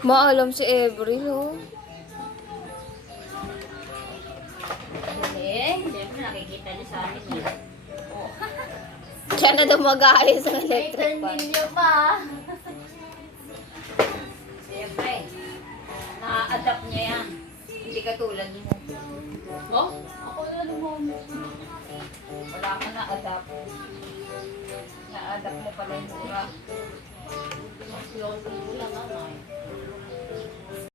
Maalam si Avril, oh. Hindi mo nakikita niyo sa amin eh. Oh. Siya na daw mag-aayos ng May electric turn fan. ninyo pa. Siyempre, na-adapt niya yan. Hindi katulad mo. Oh? Ako na naman. Wala ka na-adapt. Na-adapt mo pala yung mura. Mas low lang naman.